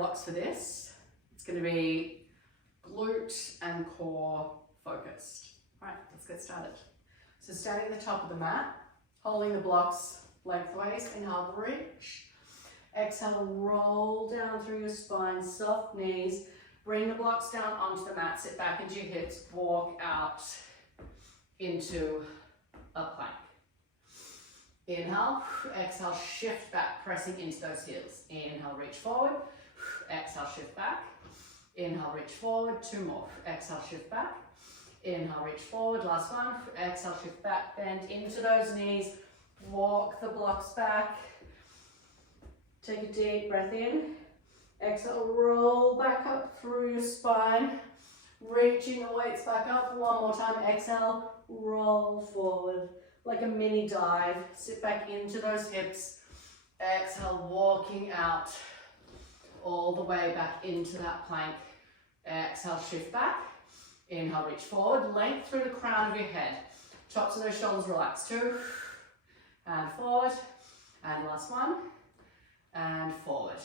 blocks for this. It's going to be glute and core focused. All right, let's get started. So standing at the top of the mat, holding the blocks lengthways, inhale, reach. Exhale, roll down through your spine, soft knees. Bring the blocks down onto the mat, sit back into your hips, walk out into a plank. Inhale, exhale, shift back, pressing into those heels. Inhale, reach forward. Exhale, shift back. Inhale, reach forward. Two more. Exhale, shift back. Inhale, reach forward. Last one. Exhale, shift back, bend into those knees. Walk the blocks back. Take a deep breath in. Exhale, roll back up through your spine. Reaching the weights back up. One more time. Exhale, roll forward. Like a mini dive. Sit back into those hips. Exhale, walking out all the way back into that plank. Exhale, shift back. Inhale, reach forward. Length through the crown of your head. Tops of those shoulders relax. Two. And forward. And last one. And forward.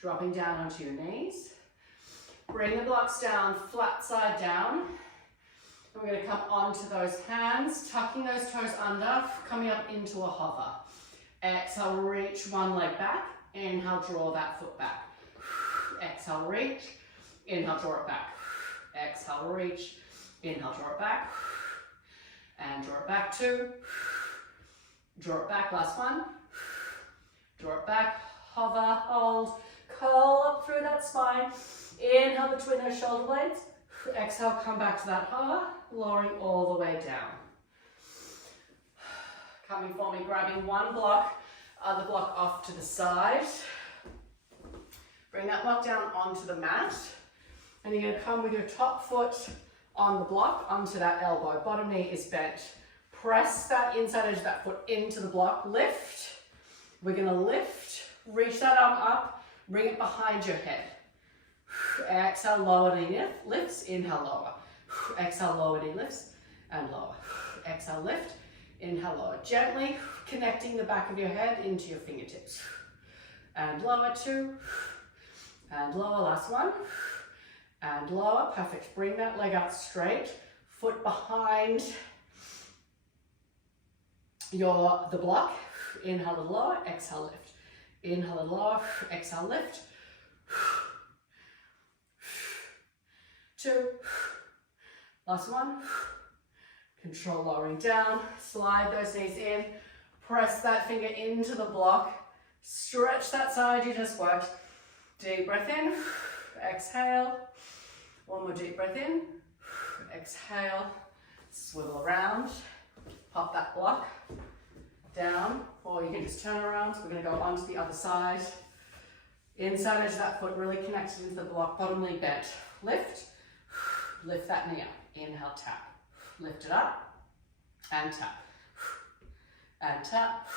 Dropping down onto your knees. Bring the blocks down, flat side down. We're going to come onto those hands, tucking those toes under, coming up into a hover. Exhale, reach one leg back. Inhale, draw that foot back. Exhale, reach. Inhale, draw it back. Exhale, reach. Inhale, draw it back. And draw it back, two. Draw it back, last one. Draw it back, hover, hold. Curl up through that spine. Inhale between those shoulder blades. Exhale, come back to that hover, lowering all the way down. Coming for me, grabbing one block, other block off to the side. Bring that block down onto the mat. And you're going to come with your top foot on the block, onto that elbow. Bottom knee is bent. Press that inside edge of that foot into the block. Lift. We're going to lift. Reach that arm up. Bring it behind your head. Exhale, lower knee lifts. Inhale, lower. Exhale, lower knee lifts and lower. Exhale, lift. Inhale, lower. Gently connecting the back of your head into your fingertips. And lower, two. And lower, last one. And lower, perfect. Bring that leg out straight. Foot behind the block. Inhale and lower. Exhale, lift. Inhale and lower. Exhale, lift. Two. Last one. Control lowering down. Slide those knees in. Press that finger into the block. Stretch that side you just worked. Deep breath in. Exhale. One more deep breath in. Exhale. Swivel around. Pop that block down. Or you can just turn around. We're going to go onto the other side. Inside edge of that foot really connected into the block. Bottom knee bent. Lift. Lift that knee up. Inhale, tap. Lift it up. And tap. And tap.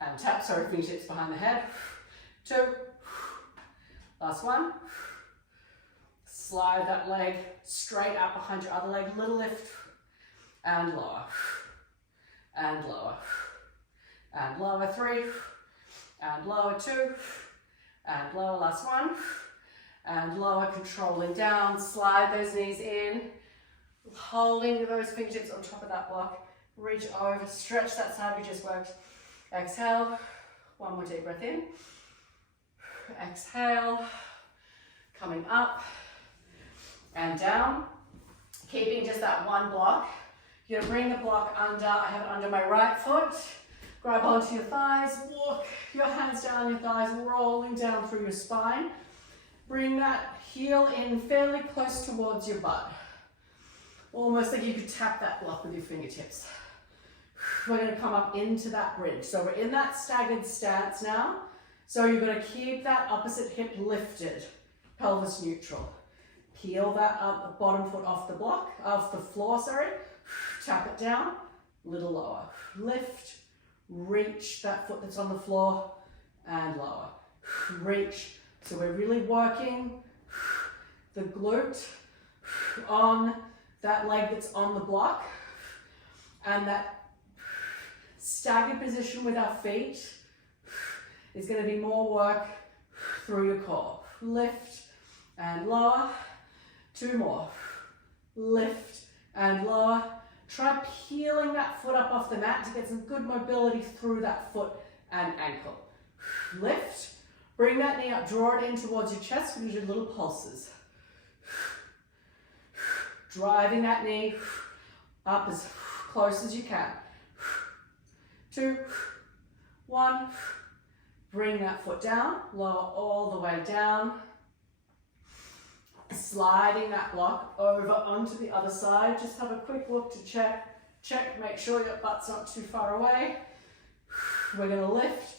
And tap. Sorry, fingertips behind the head. Two. Last one. Slide that leg straight out behind your other leg. Little lift. And lower. And lower. And lower, three. And lower, two. And lower, last one. And lower, controlling down. Slide those knees in. Holding those fingertips on top of that block. Reach over, stretch that side we just worked. Exhale. One more deep breath in. Exhale. Coming up and down. Keeping just that one block. You're gonna bring the block under. I have it under my right foot. Grab onto your thighs. Walk your hands down your thighs, rolling down through your spine. Bring that heel in fairly close towards your butt. Almost like you could tap that block with your fingertips. We're going to come up into that bridge. So we're in that staggered stance now. So you're going to keep that opposite hip lifted, pelvis neutral. Peel that bottom foot off the block, off the floor, sorry. Tap it down, little lower. Lift, reach that foot that's on the floor and lower. Reach. So we're really working the glute on that leg that's on the block, and that staggered position with our feet is going to be more work through your core. lift and lower. 2 more, lift and lower. Try peeling that foot up off the mat to get some good mobility through that foot and ankle. Lift, bring that knee up, draw it in towards your chest. We're going to do little pulses. Driving that knee up as close as you can. 2, 1, bring that foot down, lower all the way down. Sliding that block over onto the other side. Just have a quick look to check, make sure your butt's not too far away. We're going to lift,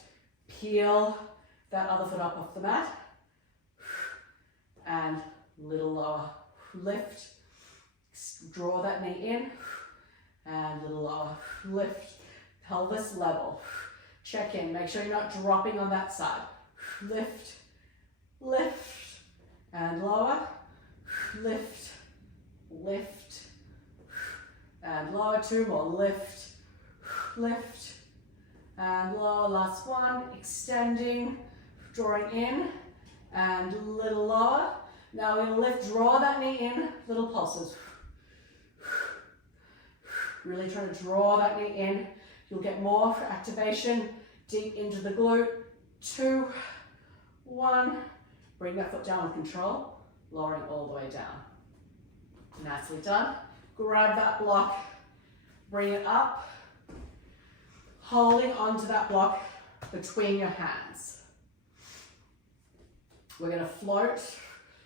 peel that other foot up off the mat, and little lower. Lift, draw that knee in, and little lower. Lift, pelvis level. Check in, make sure you're not dropping on that side. Lift, lift, and lower. Lift, lift, and lower. 2 more. Lift, lift, and lower. Last one. Extending, drawing in, and little lower. Now we're going to lift, draw that knee in, little pulses. Really try to draw that knee in. You'll get more activation deep into the glute. 2, 1. Bring that foot down with control. Lowering all the way down. Nicely done. Grab that block, bring it up, holding onto that block between your hands. We're going to float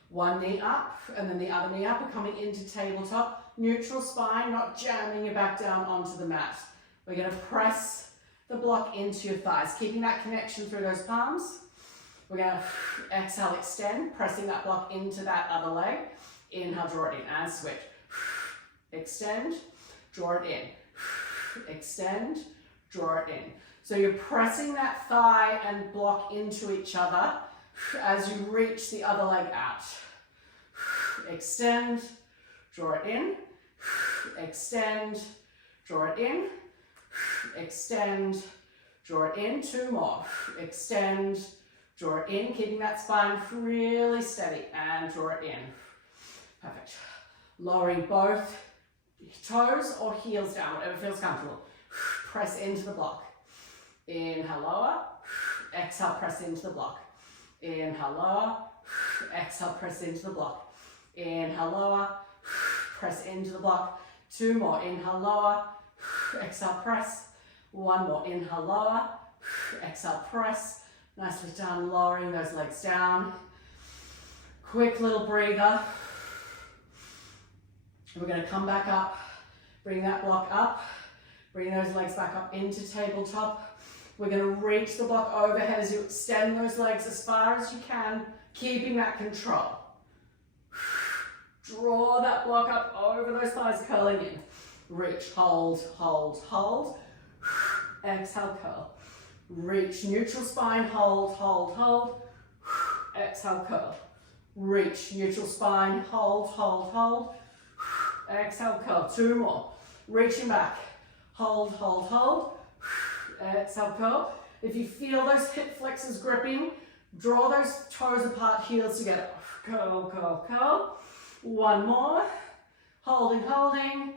one knee up and then the other knee up. We're coming into tabletop. Neutral spine, not jamming your back down onto the mat. We're going to press the block into your thighs, keeping that connection through those palms. We're going to exhale, extend, pressing that block into that other leg. Inhale, draw it in and switch. Extend, draw it in. Extend, draw it in. So you're pressing that thigh and block into each other as you reach the other leg out. Extend, draw it in. Extend, draw it in. Extend, draw it in. 2 more. Extend, draw it in, keeping that spine really steady, and draw it in. Perfect. Lowering both toes or heels down, whatever feels comfortable. Press into the block. Inhale, lower. Exhale, press into the block. Inhale, lower. Exhale, press into the block. Inhale, lower. Press into the block. 2 more. Inhale, lower. Exhale, press. 1 more. Inhale, lower. Exhale, press. Nicely done, lowering those legs down. Quick little breather. We're going to come back up, bring that block up, bring those legs back up into tabletop. We're going to reach the block overhead as you extend those legs as far as you can, keeping that control. Draw that block up over those thighs, curling in. Reach, hold, hold, hold. Exhale, curl. Reach, neutral spine, hold, hold, hold. Exhale, curl. Reach, neutral spine, hold, hold, hold. Exhale, curl. 2 more. Reaching back. Hold, hold, hold. Exhale, curl. If you feel those hip flexors gripping, draw those toes apart, heels together. Curl, curl, curl. 1 more. Holding, holding.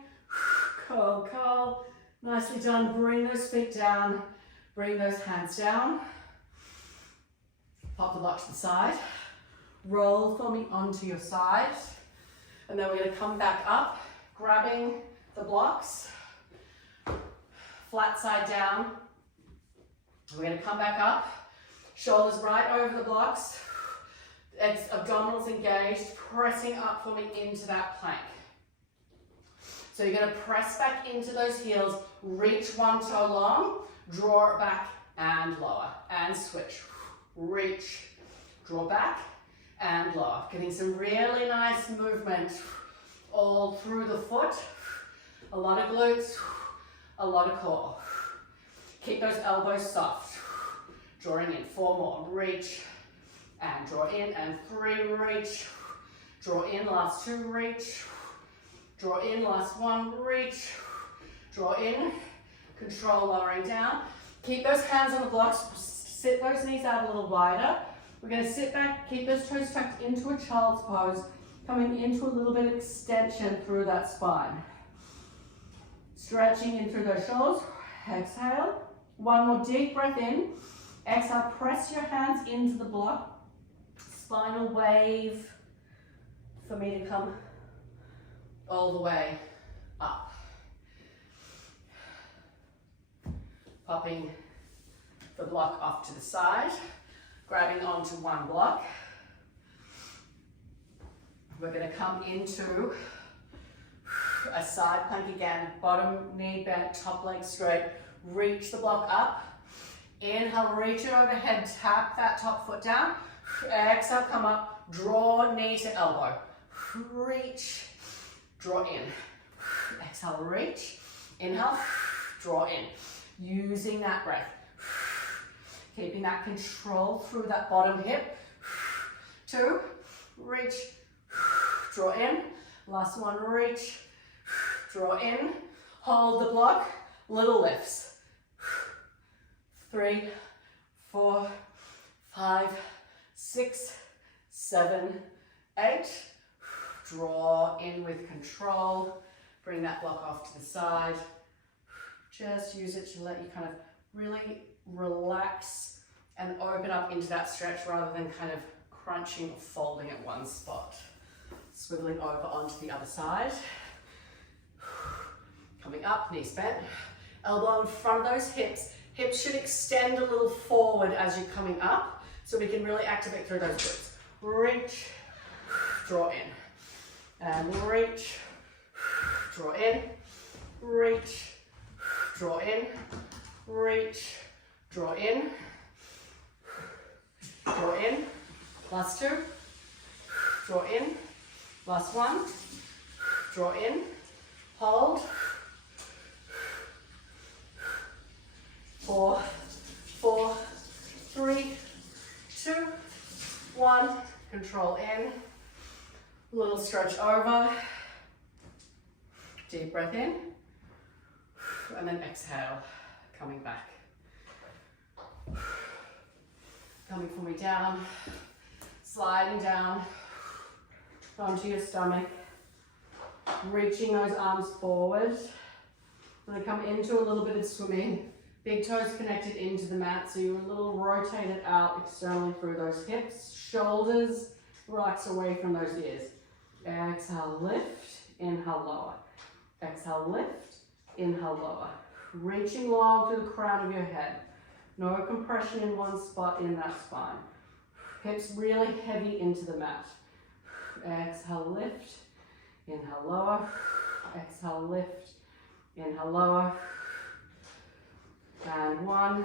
Curl, curl. Nicely done. Bring those feet down. Bring those hands down. Pop the block to the side. Roll for me onto your side. And then we're going to come back up, grabbing the blocks. Flat side down. We're going to come back up. Shoulders right over the blocks. Abdominals engaged. Pressing up for me into that plank. So you're going to press back into those heels. Reach one toe long. Draw it back and lower. And switch. Reach. Draw back. And lower. Getting some really nice movement all through the foot. A lot of glutes, a lot of core. Keep those elbows soft. Drawing in. 4 more. Reach and draw in. And 3, reach. Draw in. Last 2, reach. Draw in. Last 1, reach. Draw in. Control lowering down. Keep those hands on the blocks. Sit those knees out a little wider. We're going to sit back, keep those toes tucked into a child's pose, coming into a little bit of extension through that spine. Stretching in through those shoulders. Exhale. One more deep breath in. Exhale, press your hands into the block. Spinal wave for me to come all the way up. Popping the block off to the side, grabbing onto one block. We're going to come into a side plank again, bottom knee bent, top leg straight. Reach the block up. Inhale, reach it overhead, tap that top foot down. Exhale, come up, draw knee to elbow. Reach, draw in. Exhale, reach. Inhale, draw in. Using that breath. Keeping that control through that bottom hip. 2, reach, draw in. Last one, reach, draw in. Hold the block, little lifts. 3, 4, 5, 6, 7, 8. Draw in with control. Bring that block off to the side. Just use it to let you kind of really relax and open up into that stretch rather than kind of crunching or folding at one spot. Swiveling over onto the other side. Coming up, knees bent. Elbow in front of those hips. Hips should extend a little forward as you're coming up so we can really activate through those glutes. Reach, draw in. And reach, draw in. Reach, draw in. Reach, draw in. Draw in. Last 2. Draw in. Last 1. Draw in. Hold. 4, 4, 3, 2, 1. Control in. Little stretch over. Deep breath in. And then exhale. Coming back. Coming for me down. Sliding down onto your stomach. Reaching those arms forward. I'm going to come into a little bit of swimming. Big toes connected into the mat, so you're a little rotated out externally through those hips. Shoulders relax away from those ears. Exhale, lift. Inhale, lower. Exhale, lift. Inhale, lower. Reaching long through the crown of your head. No compression in one spot in that spine. Hips really heavy into the mat. Exhale, lift. Inhale, lower. Exhale, lift. Inhale, lower. And 1.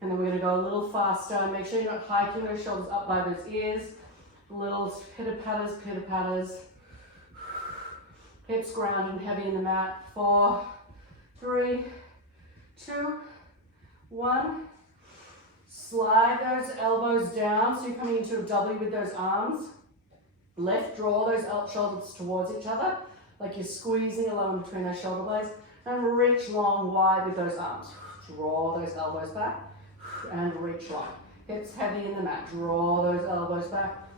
And then we're going to go a little faster. Make sure you're not hiking those shoulders up by those ears. Little pitter-patters, pitter-patters. Hips grounded and heavy in the mat. 4, 3, 2, 1. Slide those elbows down. So you're coming into a W with those arms. Lift, draw those shoulders towards each other. Like you're squeezing along between those shoulder blades. And reach long, wide with those arms. Draw those elbows back and reach long. Hips heavy in the mat. Draw those elbows back.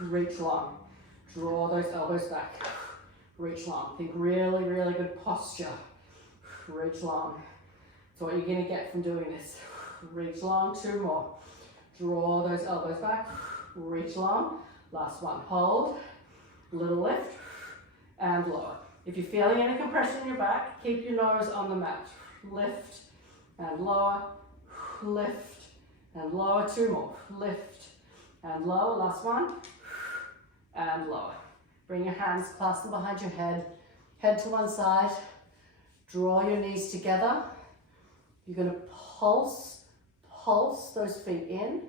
Reach long. Draw those elbows back. Reach long. Think really, really good posture. Reach long. That's what you're going to get from doing this. Reach long. 2 more. Draw those elbows back. Reach long. Last one. Hold. Little lift and lower. If you're feeling any compression in your back, keep your nose on the mat. Lift and lower, lift and lower. 2 more. Lift and lower. Last one. And lower. Bring your hands, clasp them behind your head. Head to one side. Draw your knees together. You're going to pulse those feet in.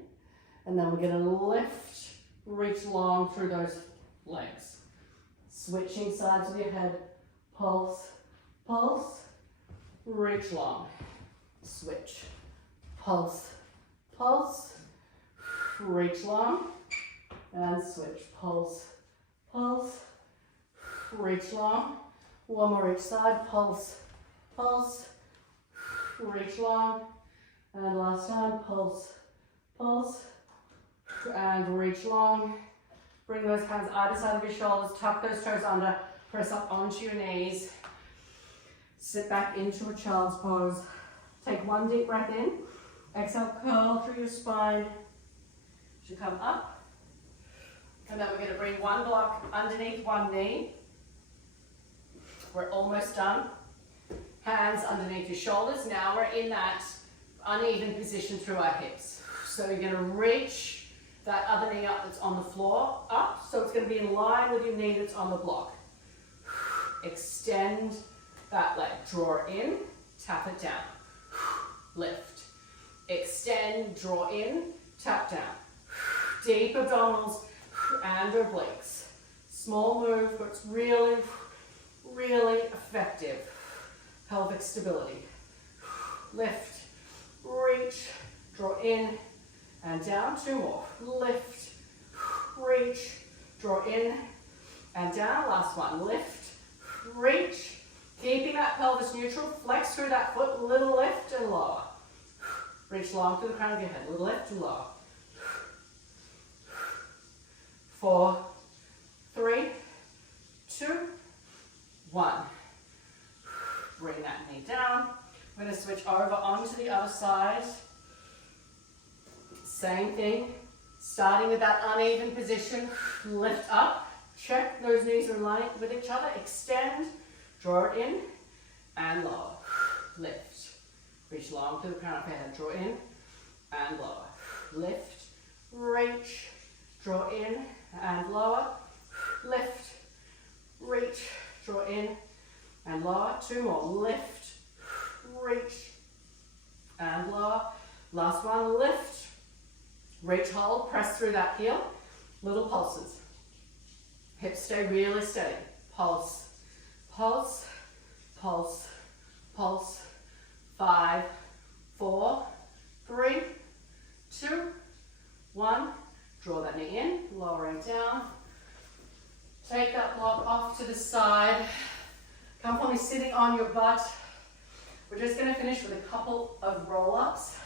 And then we're going to lift, reach long through those legs. Switching sides of your head, pulse, pulse, reach long, switch, pulse, pulse, reach long, and switch, pulse, pulse, reach long, 1 more each side, pulse, pulse, reach long, and last time, pulse, pulse, and reach long. Bring those hands either side of your shoulders, tuck those toes under, press up onto your knees. Sit back into a child's pose. Take one deep breath in. Exhale, curl through your spine. Should come up. And then we're going to bring one block underneath one knee. We're almost done. Hands underneath your shoulders. Now we're in that uneven position through our hips. So you're going to reach that other knee up that's on the floor up. So it's going to be in line with your knee that's on the block. Extend that leg. Draw it in, tap it down. Lift. Extend, draw in, tap down. Deep abdominals and obliques. Small move, but it's really, really effective. Pelvic stability. Lift, reach, draw in and down. Two more. Lift, reach, draw in and down. Last one. Lift, reach. Keeping that pelvis neutral, flex through that foot, little lift and lower. Reach long to the crown of your head, little lift and lower. 4, 3, 2, 1. Bring that knee down. We're going to switch over onto the other side. Same thing, starting with that uneven position, lift up, check those knees are in line with each other, extend. Draw it in and lower. Lift. Reach long to the crown of your head. Draw in and lower. Lift. Reach. Draw in and lower. Lift. Reach. Draw in and lower. Two more. Lift. Reach and lower. Last one. Lift. Reach, hold. Press through that heel. Little pulses. Hips stay really steady. Pulse. Pulse, pulse, pulse. 5, 4, 3, 2, 1. Draw that knee in, lower it down. Take that block off to the side. Comfortably sitting on your butt. We're just going to finish with a couple of roll-ups.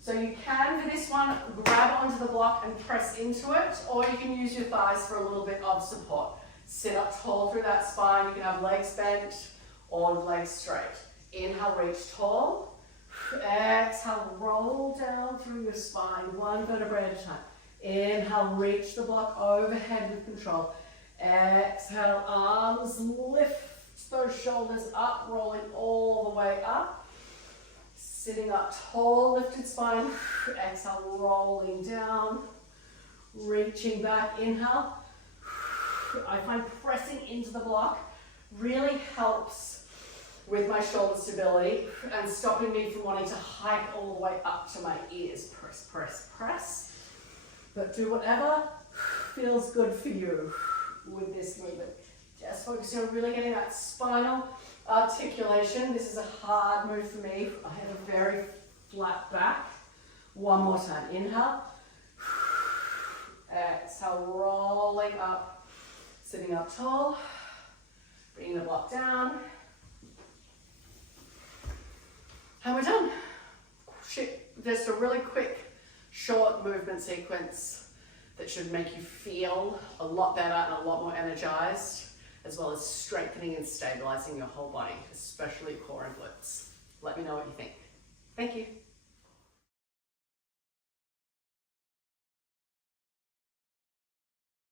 So you can, for this one, grab onto the block and press into it, or you can use your thighs for a little bit of support. Sit up tall through that spine. You can have legs bent or legs straight. Inhale, reach tall. Exhale, roll down through your spine, one vertebrae at a time. Inhale, reach the block overhead with control. Exhale, arms lift those shoulders up, rolling all the way up. Sitting up tall, lifted spine. Exhale, rolling down. Reaching back, inhale. I find pressing into the block really helps with my shoulder stability and stopping me from wanting to hike all the way up to my ears. Press, press, press. But do whatever feels good for you with this movement. Just focus on really getting that spinal articulation. This is a hard move for me. I have a very flat back. One more time. Inhale. Exhale, rolling up. Sitting up tall, bringing the block down, and we're done. Just a really quick, short movement sequence that should make you feel a lot better and a lot more energized, as well as strengthening and stabilizing your whole body, especially core and glutes. Let me know what you think. Thank you.